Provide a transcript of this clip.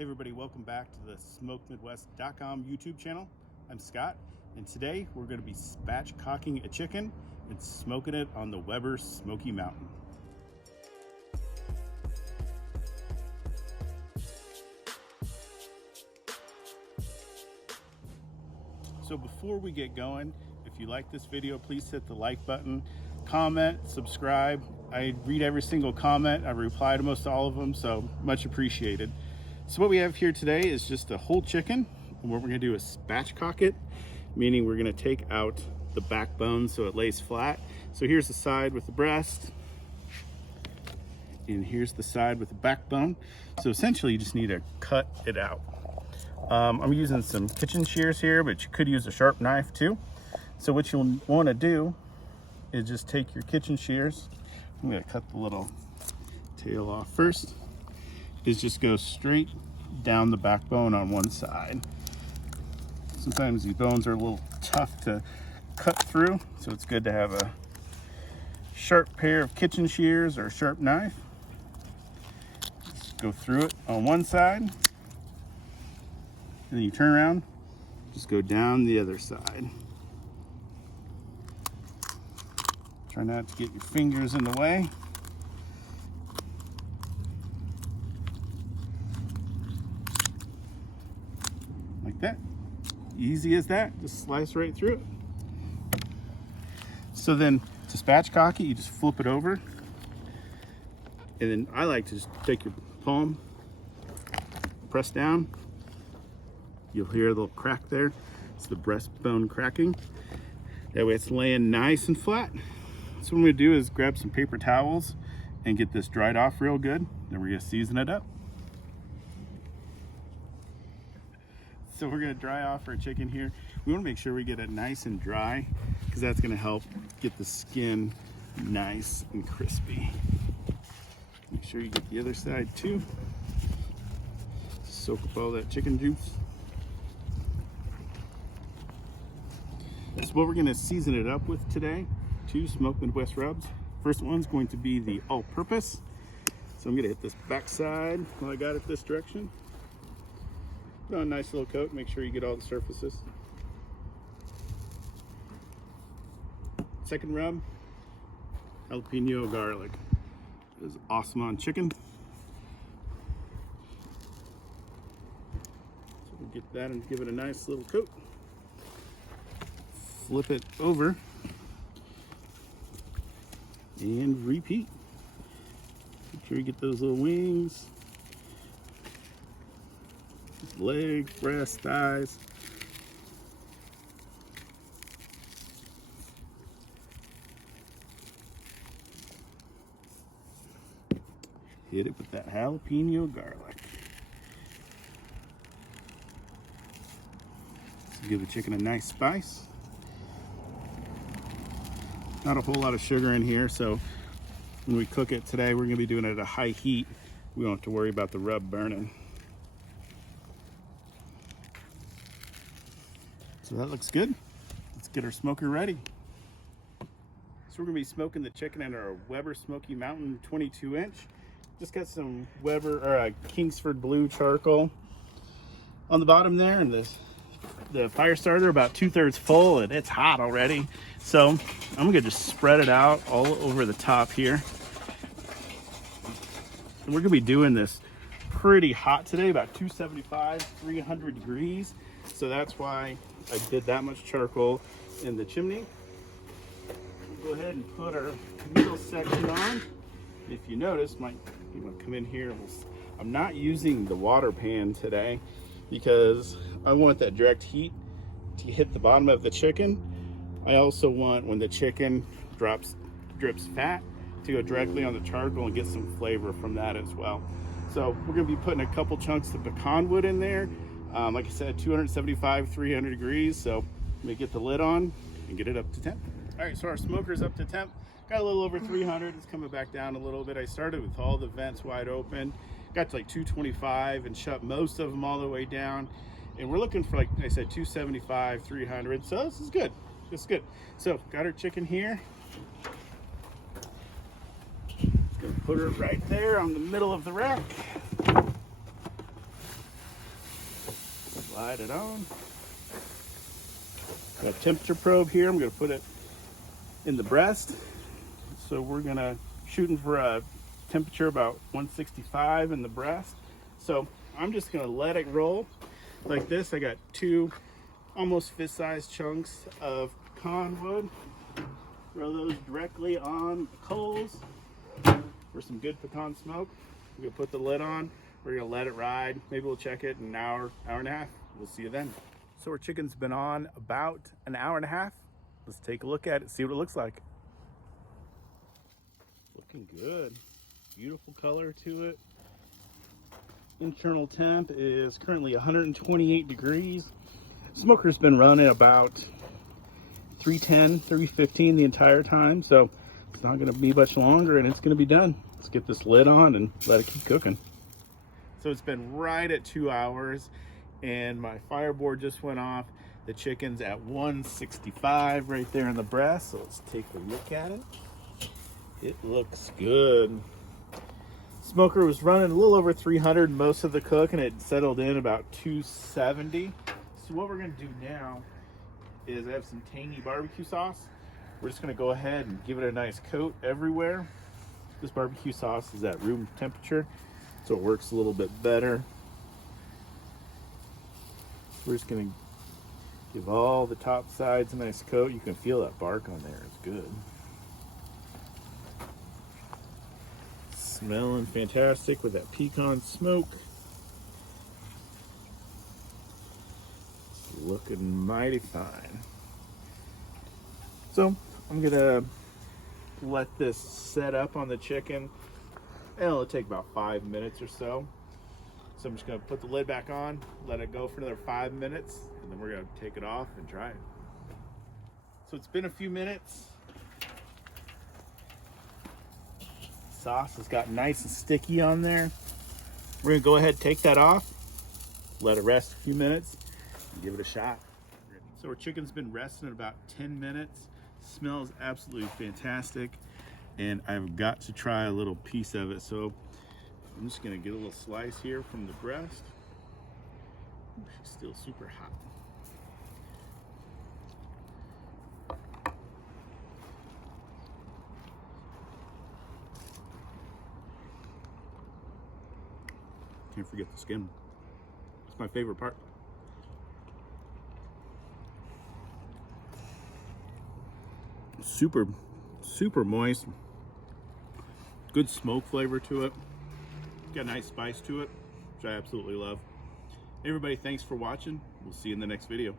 Hey everybody, welcome back to the SmokeMidwest.com YouTube channel. I'm Scott, and today we're going to be spatchcocking a chicken and smoking it on the Weber Smoky Mountain. So before we get going, if you like this video, please hit the like button, comment, subscribe. I read every single comment. I reply to most all of them, so much appreciated. So what we have here today is just a whole chicken, and what we're going to do is spatchcock it, meaning we're going to take out the backbone so it lays flat. So here's the side with the breast, and here's the side with the backbone. So essentially you just need to cut it out. I'm using some kitchen shears here, but you could use a sharp knife too. So what you'll want to do is just take your kitchen shears. I'm going to cut the little tail off first. Is just go straight down the backbone on one side. Sometimes these bones are a little tough to cut through, so it's good to have a sharp pair of kitchen shears or a sharp knife. Just go through it on one side, and then you turn around, just go down the other side. Try not to get your fingers in the way. Like that. Easy as that. Just slice right through it. So then to spatchcock it, you just flip it over. And then I like to just take your palm, press down. You'll hear a little crack there. It's the breastbone cracking. That way it's laying nice and flat. So what I'm going to do is grab some paper towels and get this dried off real good. Then we're going to season it up. So we're going to dry off our chicken here. We want to make sure we get it nice and dry because that's going to help get the skin nice and crispy. Make sure you get the other side too. Soak up all that chicken juice. That's what we're going to season it up with today. 2 Smoke Midwest rubs. First one's going to be the all-purpose. So I'm going to hit this back side while I got it this direction. Put on a nice little coat, make sure you get all the surfaces. Second rub, jalapeno garlic. It is awesome on chicken. So we'll get that and give it a nice little coat. Flip it over and repeat. Make sure you get those little wings. Legs, breast, thighs. Hit it with that jalapeno garlic. So give the chicken a nice spice. Not a whole lot of sugar in here, so when we cook it today, we're going to be doing it at a high heat. We don't have to worry about the rub burning. So that looks good. Let's get our smoker ready. So we're gonna be smoking the chicken in our Weber Smoky Mountain 22-inch. Just got some Weber or Kingsford Blue charcoal on the bottom there, and the fire starter about 2/3 full, and it's hot already. So I'm gonna just spread it out all over the top here. And we're gonna be doing this pretty hot today, about 275, 300 degrees. So that's why I did that much charcoal in the chimney. We'll go ahead and put our middle section on. If you notice, you want to come in here. I'm not using the water pan today because I want that direct heat to hit the bottom of the chicken. I also want, when the chicken drips fat, to go directly on the charcoal and get some flavor from that as well. So we're going to be putting a couple chunks of pecan wood in there. Like I said, 275, 300 degrees. So let me get the lid on and get it up to temp. All right, so our smoker's up to temp. Got a little over 300. It's coming back down a little bit. I started with all the vents wide open. Got to like 225 and shut most of them all the way down. And we're looking for, like I said, 275, 300. So this is good. This is good. So got our chicken here. Just gonna put her right there on the middle of the rack. slide it on. Got a temperature probe here. I'm gonna put it in the breast. So we're gonna shooting for a temperature about 165 in the breast. So I'm just gonna let it roll like this. I got 2 almost fist-sized chunks of pecan wood. Throw those directly on the coals for some good pecan smoke. We're gonna put the lid on. We're gonna let it ride. Maybe we'll check it in an hour, hour and a half. We'll see you then. So our chicken's been on about an hour and a half. Let's take a look at it, see what it looks like. Looking good. Beautiful color to it. Internal temp is currently 128 degrees. Smoker's been running about 310, 315 the entire time, so it's not gonna be much longer and it's gonna be done. Let's get this lid on and let it keep cooking. So it's been right at 2 hours and my fireboard just went off. The chicken's at 165 right there in the breast, so let's take a look at it. It looks good. Smoker was running a little over 300 most of the cook and it settled in about 270. So what we're gonna do now is I have some tangy barbecue sauce. We're just gonna go ahead and give it a nice coat everywhere. This barbecue sauce is at room temperature, so it works a little bit better. We're just gonna give all the top sides a nice coat. You can feel that bark on there, it's good. Smelling fantastic with that pecan smoke. It's looking mighty fine. So I'm gonna let this set up on the chicken. And it'll take about 5 minutes or so. So I'm just gonna put the lid back on, let it go for another 5 minutes, and then we're gonna take it off and try it. So it's been a few minutes. Sauce has got nice and sticky on there. We're gonna go ahead and take that off, let it rest a few minutes, and give it a shot. So our chicken's been resting about 10 minutes. Smells absolutely fantastic. And I've got to try a little piece of it. So I'm just gonna get a little slice here from the breast. She's still super hot. Can't forget the skin. It's my favorite part. Super, super moist. Good smoke flavor to it. Got a nice spice to it, which I absolutely love. Everybody, thanks for watching. We'll see you in the next video.